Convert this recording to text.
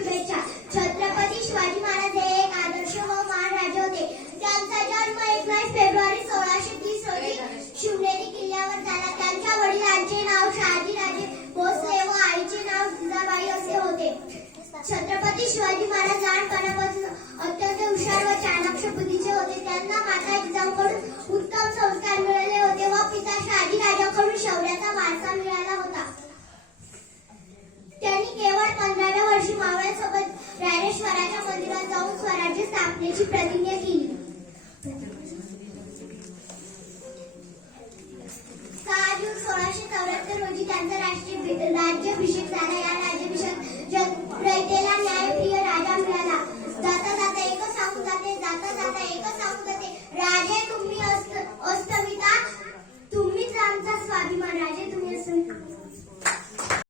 शुभेच्छा. छत्रपती शिवाजी महाराज हे एक आदर्श व महान राजे होते. त्यांचा जन्म एकवीस फेब्रुवारी सोळाशे तीस रोजी शिवनेरी किल्ल्यावर झाला. त्यांच्या वडिलांचे नाव शहाजी राजे भोसले व आईचे नाव जिजाबाई असे होते. छत्रपती शिवाजी महाराज लहानपणापासून स्वराच्या मंदिरात जाऊन स्वराज्य स्थापनेची प्रतिज्ञा केली. सहा जून सोळाशे चौऱ्याहत्तर रोजी त्यांचा राष्ट्रीय राज्याभिषेक झाला. या